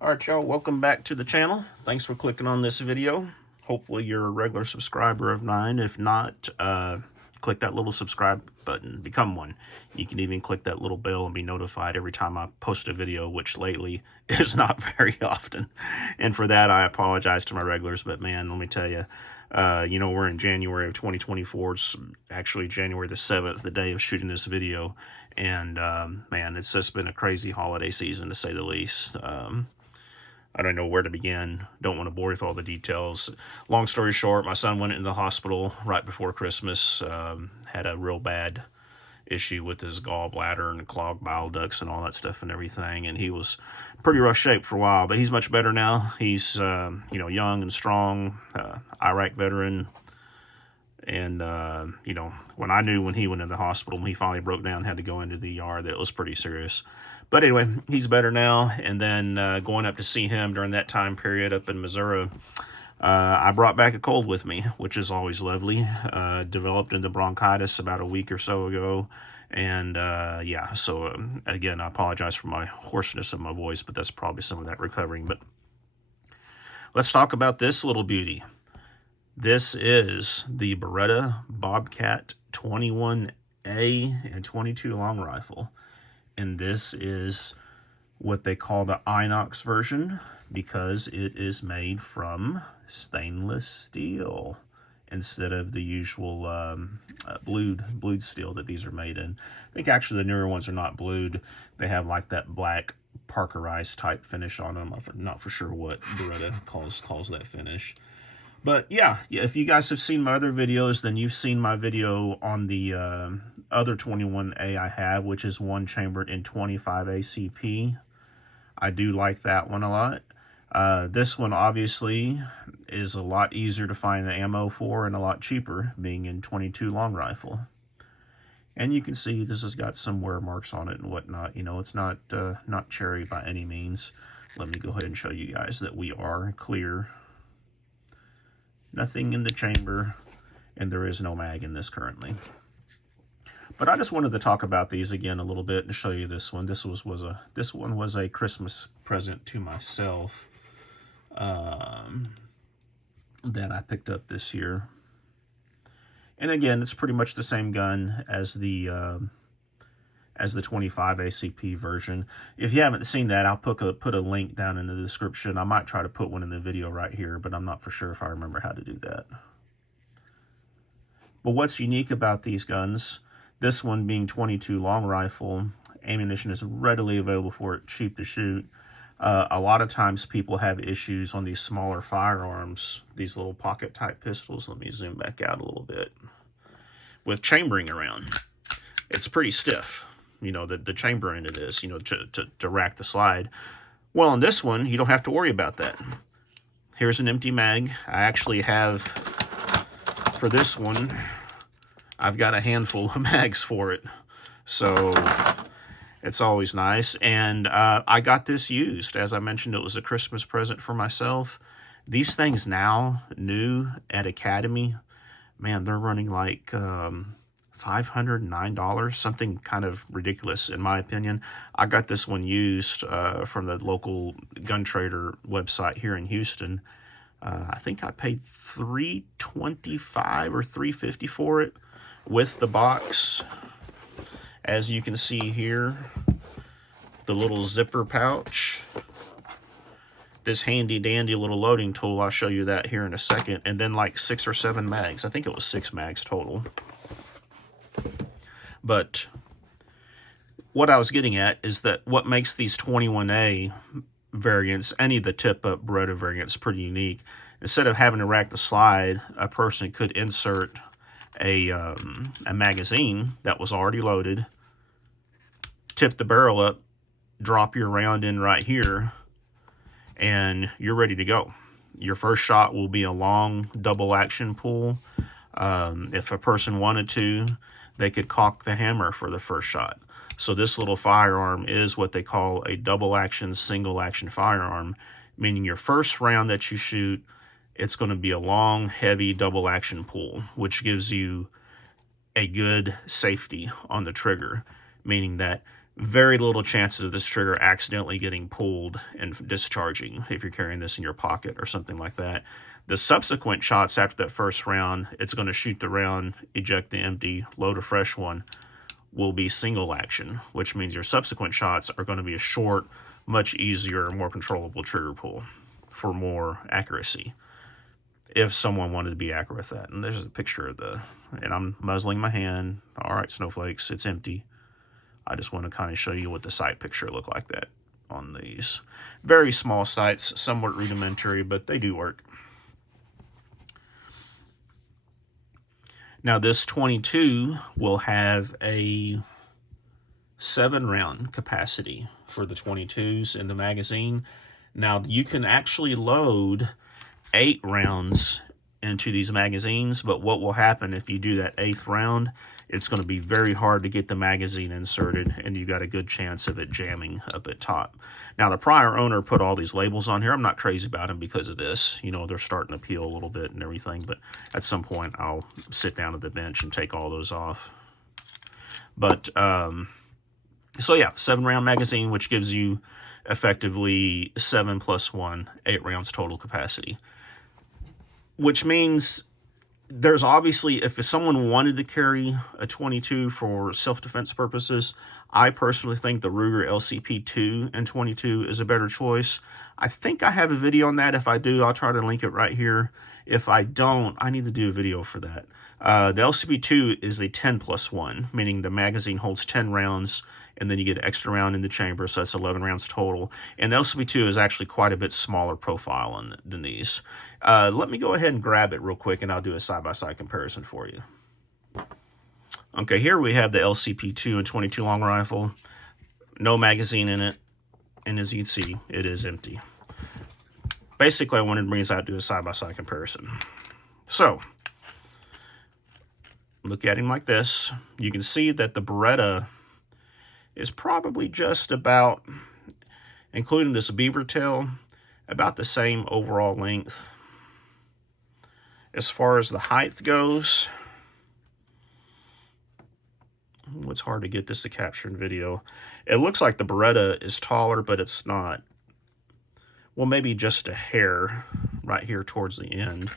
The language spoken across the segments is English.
Alright y'all, welcome back to the channel. Thanks for clicking on this video. Hopefully you're a regular subscriber of mine. If not, click that little subscribe button, become one. You can even click that little bell and be notified every time I post a video, which lately is not very often. And for that, I apologize to my regulars, but man, let me tell you, we're in January of 2024. It's actually January the 7th, the day of shooting this video. And, man, it's just been a crazy holiday season, to say the least. I don't know where to begin. Don't want to bore you with all the details. Long story short, my son went into the hospital right before Christmas. Had a real bad issue with his gallbladder and clogged bile ducts and all that stuff and everything. And he was pretty rough shape for a while, but he's much better now. He's, young and strong, Iraq veteran. And, when he went in the hospital, he finally broke down, had to go into the ER, that it was pretty serious. But anyway, he's better now. And then going up to see him during that time period up in Missouri, I brought back a cold with me, which is always lovely. Developed into bronchitis about a week or so ago. And again, I apologize for my hoarseness of my voice, but that's probably some of that recovering. But let's talk about this little beauty. This is the Beretta Bobcat 21A and 22 long rifle. And this is what they call the inox version because it is made from stainless steel instead of the usual blued steel that these are made in. I think actually the newer ones are not blued. They have like that black parkerized type finish on them. I'm not for sure what Beretta calls that finish. But yeah, if you guys have seen my other videos, then you've seen my video on the other 21A I have, which is one chambered in 25 ACP. I do like that one a lot. This one obviously is a lot easier to find the ammo for and a lot cheaper, being in 22 long rifle. And you can see this has got some wear marks on it and whatnot. It's not cherry by any means. Let me go ahead and show you guys that we are clear. Nothing in the chamber, and there is no mag in this currently. But I just wanted to talk about these again a little bit and show you this one. This one was a Christmas present to myself that I picked up this year. And again, it's pretty much the same gun as the 25 ACP version. If you haven't seen that, I'll put a link down in the description. I might try to put one in the video right here, but I'm not for sure if I remember how to do that. But what's unique about these guns, this one being 22 long rifle, ammunition is readily available for it, cheap to shoot. A lot of times people have issues on these smaller firearms, these little pocket type pistols. Let me zoom back out a little bit. With chambering around, it's pretty stiff. The chamber in it is, to rack the slide. Well, on this one, you don't have to worry about that. Here's an empty mag. I actually have, for this one, I've got a handful of mags for it. So it's always nice. And I got this used. As I mentioned, it was a Christmas present for myself. These things now, new at Academy, man, they're running like $509, something kind of ridiculous in my opinion. I got this one used from the local gun trader website here in Houston. I think I paid $325 or $350 for it with the box. As you can see here, the little zipper pouch, this handy dandy little loading tool. I'll show you that here in a second. And then like 6 or 7 mags. I think it was 6 mags total. But what I was getting at is that what makes these 21A variants, any of the tip-up Beretta variants, pretty unique. Instead of having to rack the slide, a person could insert a magazine that was already loaded, tip the barrel up, drop your round in right here, and you're ready to go. Your first shot will be a long double action pull. If a person wanted to, they could cock the hammer for the first shot. So this little firearm is what they call a double action, single action firearm, meaning your first round that you shoot, it's going to be a long, heavy double action pull, which gives you a good safety on the trigger, meaning that very little chances of this trigger accidentally getting pulled and discharging if you're carrying this in your pocket or something like that. The subsequent shots after that first round, it's going to shoot the round, eject the empty, load a fresh one, will be single action, which means your subsequent shots are going to be a short, much easier, more controllable trigger pull for more accuracy, if someone wanted to be accurate with that. And there's a picture of and I'm muzzling my hand. All right, snowflakes, it's empty. I just want to kind of show you what the sight picture look like that on these. Very small sights, somewhat rudimentary, but they do work. Now this 22 will have a 7-round capacity for the 22s in the magazine. Now you can actually load 8 rounds into these magazines, but what will happen if you do that 8th round, it's going to be very hard to get the magazine inserted, and you got a good chance of it jamming up at top. Now, the prior owner put all these labels on here. I'm not crazy about them because of this. You know, they're starting to peel a little bit and everything, but at some point I'll sit down at the bench and take all those off. But, so yeah, 7-round magazine, which gives you effectively 7 + 1, 8 rounds total capacity. Which means there's obviously, if someone wanted to carry a 22 for self-defense purposes, I personally think the Ruger LCP II and 22 is a better choice. I think I have a video on that. If I do, I'll try to link it right here. If I don't, I need to do a video for that. The LCP II is a 10 + 1, meaning the magazine holds 10 rounds, and then you get an extra round in the chamber, so that's 11 rounds total. And the LCP II is actually quite a bit smaller profile than these. Let me go ahead and grab it real quick, and I'll do a side-by-side comparison for you. Okay, here we have the LCP II and 22 long rifle. No magazine in it, and as you can see, it is empty. Basically, I wanted to bring this out and do a side-by-side comparison. So, look at him like this. You can see that the Beretta is probably just about, including this beaver tail, about the same overall length. As far as the height goes, it's hard to get this to capture in video. It looks like the Beretta is taller, but it's not. Well, maybe just a hair right here towards the end,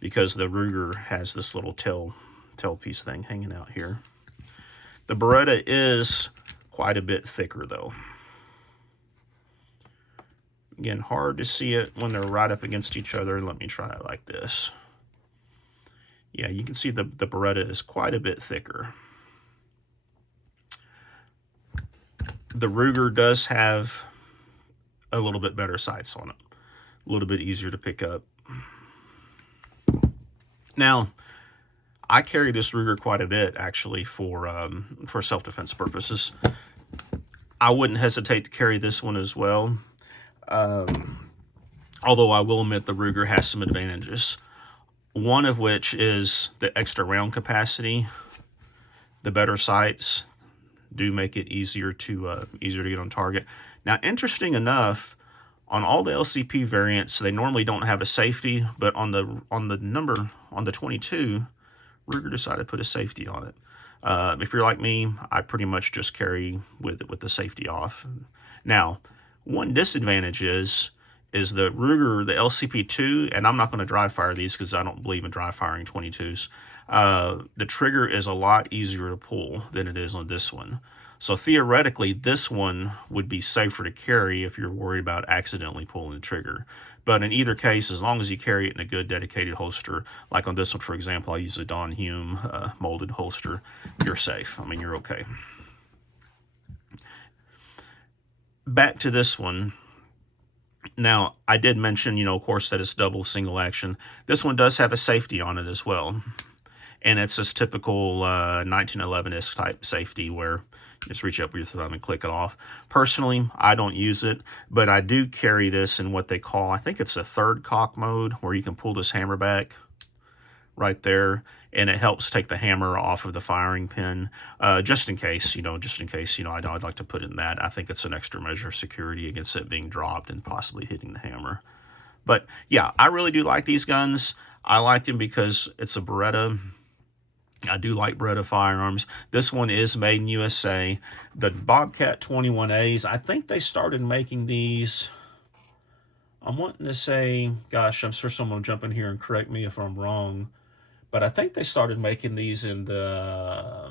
because the Ruger has this little tail piece thing hanging out here. The Beretta is quite a bit thicker though. Again, hard to see it when they're right up against each other. Let me try it like this. Yeah, you can see the Beretta is quite a bit thicker. The Ruger does have a little bit better sights on it. A little bit easier to pick up. Now, I carry this Ruger quite a bit, actually, for self-defense purposes. I wouldn't hesitate to carry this one as well. Although I will admit the Ruger has some advantages. One of which is the extra round capacity. The better sights do make it easier to get on target. Now, interesting enough, on all the LCP variants, they normally don't have a safety, but on the 22, Ruger decided to put a safety on it. If you're like me, I pretty much just carry with the safety off. Now, one disadvantage is the Ruger, the LCP II, and I'm not going to dry fire these because I don't believe in dry firing 22s. The trigger is a lot easier to pull than it is on this one. So theoretically, this one would be safer to carry if you're worried about accidentally pulling the trigger. But in either case, as long as you carry it in a good dedicated holster, like on this one, for example, I use a Don Hume molded holster, you're safe. I mean, you're okay. Back to this one. Now, I did mention, of course, that it's double single action. This one does have a safety on it as well. And it's this typical 1911-ish type safety where you just reach up with your thumb and click it off. Personally, I don't use it, but I do carry this in what they call, I think it's a third cock mode, where you can pull this hammer back right there, and it helps take the hammer off of the firing pin, just in case, I'd like to put it in that. I think it's an extra measure of security against it being dropped and possibly hitting the hammer. But yeah, I really do like these guns. I like them because it's a Beretta. I do like Beretta firearms. This one is made in USA. The Bobcat 21As, I think they started making these, I'm wanting to say, gosh, I'm sure someone will jump in here and correct me if I'm wrong, but I think they started making these in the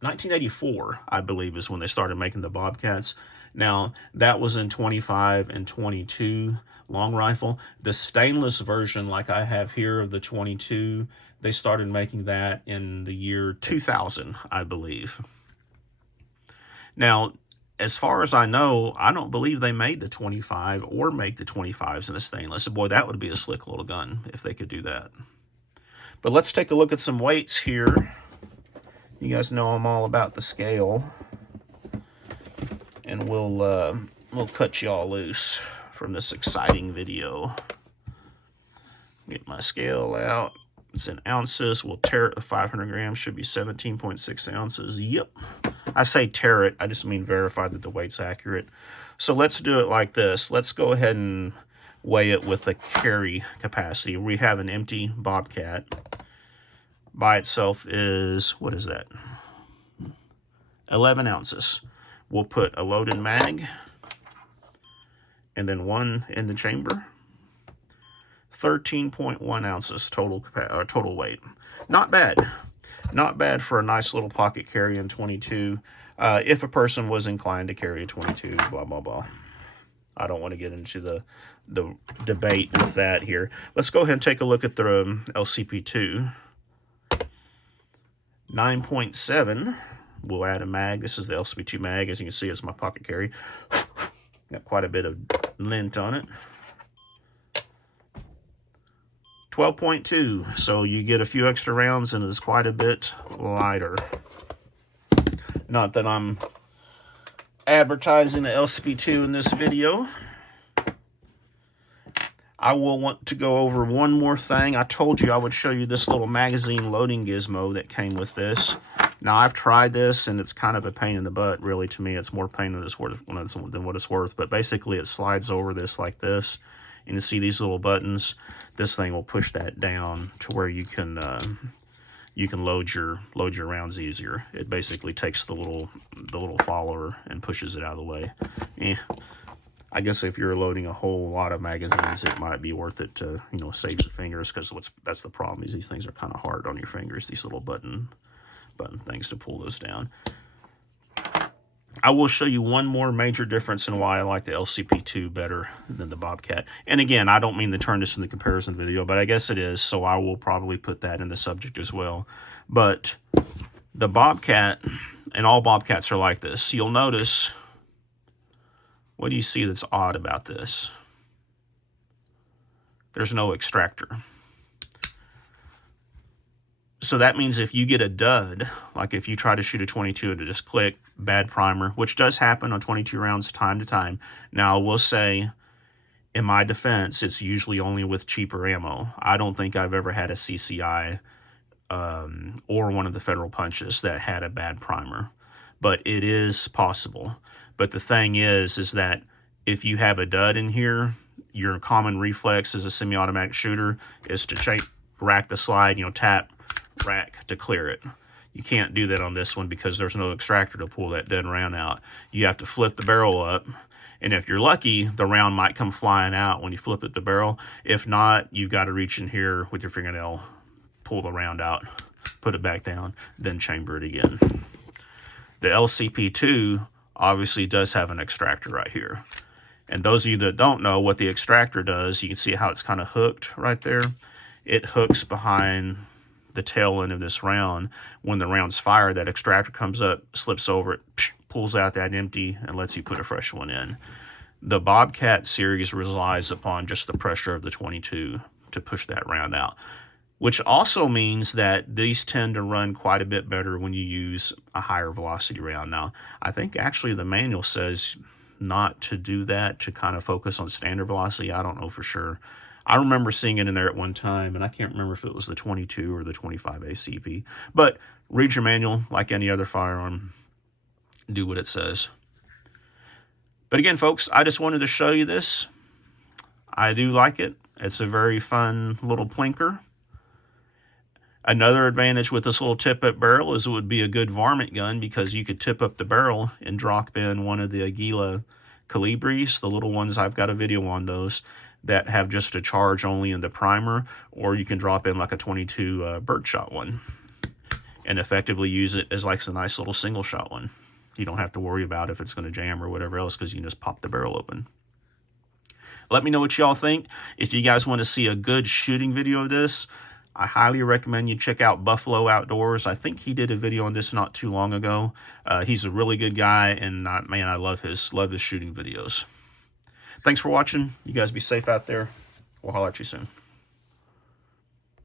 1984, I believe, is when they started making the Bobcats. Now, that was in 25 and 22 long rifle. The stainless version, like I have here of the 22, they started making that in the year 2000, I believe. Now, as far as I know, I don't believe they made the 25 or make the 25s in the stainless. Boy, that would be a slick little gun if they could do that. But let's take a look at some weights here. You guys know I'm all about the scale. And we'll cut y'all loose from this exciting video. Get my scale out. It's in ounces. We'll tare it to 500 grams. Should be 17.6 ounces. Yep. I say tare it. I just mean verify that the weight's accurate. So let's do it like this. Let's go ahead and weigh it with the carry capacity. We have an empty Bobcat. By itself is, what is that? 11 ounces. We'll put a loaded mag and then one in the chamber. 13.1 ounces total weight. Not bad. Not bad for a nice little pocket carry in 22. If a person was inclined to carry a 22, blah, blah, blah. I don't want to get into the debate with that here. Let's go ahead and take a look at the LCP II. 9.7. We'll add a mag. This is the LCP II mag. As you can see, it's my pocket carry. Got quite a bit of lint on it. 12.2, so you get a few extra rounds and it's quite a bit lighter. Not that I'm advertising the LCP II in this video. I will want to go over one more thing. I told you I would show you this little magazine loading gizmo that came with this. Now, I've tried this, and it's kind of a pain in the butt, really, to me. It's more pain than what it's worth. But basically, it slides over this like this. And you see these little buttons. This thing will push that down to where you can load your rounds easier. It basically takes the little follower and pushes it out of the way. I guess if you're loading a whole lot of magazines, it might be worth it to save your fingers, because that's the problem, is these things are kind of hard on your fingers. These little button things to pull those down. I will show you one more major difference in why I like the LCP II better than the Bobcat. And again, I don't mean to turn this into a comparison video, but I guess it is, so I will probably put that in the subject as well. But the Bobcat, and all Bobcats are like this, you'll notice, what do you see that's odd about this? There's no extractor. So that means if you get a dud, like if you try to shoot a 22 and just click, bad primer, which does happen on 22 rounds time to time. Now, I will say, in my defense, it's usually only with cheaper ammo. I don't think I've ever had a CCI or one of the Federal Punches that had a bad primer. But it is possible. But the thing is that if you have a dud in here, your common reflex as a semi-automatic shooter is to rack the slide, tap, rack to clear it. You can't do that on this one because there's no extractor to pull that dead round out. You have to flip the barrel up, and if you're lucky, the round might come flying out when you flip it the barrel. If not, you've got to reach in here with your fingernail, pull the round out, put it back down, then chamber it again. The LCP II obviously does have an extractor right here. And those of you that don't know what the extractor does, you can see how it's kind of hooked right there. It hooks behind the tail end of this round. When the round's fired, that extractor comes up, slips over it, pulls out that empty, and lets you put a fresh one in. The Bobcat series relies upon just the pressure of the 22 to push that round out, which also means that these tend to run quite a bit better when you use a higher velocity round. Now, I think actually the manual says not to do that, to kind of focus on standard velocity. I don't know for sure. I remember seeing it in there at one time, and I can't remember if it was the 22 or the 25 ACP. But read your manual like any other firearm. Do what it says. But again, folks, I just wanted to show you this. I do like it. It's a very fun little plinker. Another advantage with this little tip-up barrel is it would be a good varmint gun because you could tip up the barrel and drop in one of the Aguila Calibres, the little ones. I've got a video on those that have just a charge only in the primer, or you can drop in like a 22 birdshot one and effectively use it as like a nice little single shot one. You don't have to worry about if it's going to jam or whatever else because you can just pop the barrel open. Let me know what y'all think. If you guys want to see a good shooting video of this, I highly recommend you check out Buffalo Outdoors. I think he did a video on this not too long ago. He's a really good guy, and man, I love his shooting videos. Thanks for watching. You guys be safe out there. We'll holler at you soon.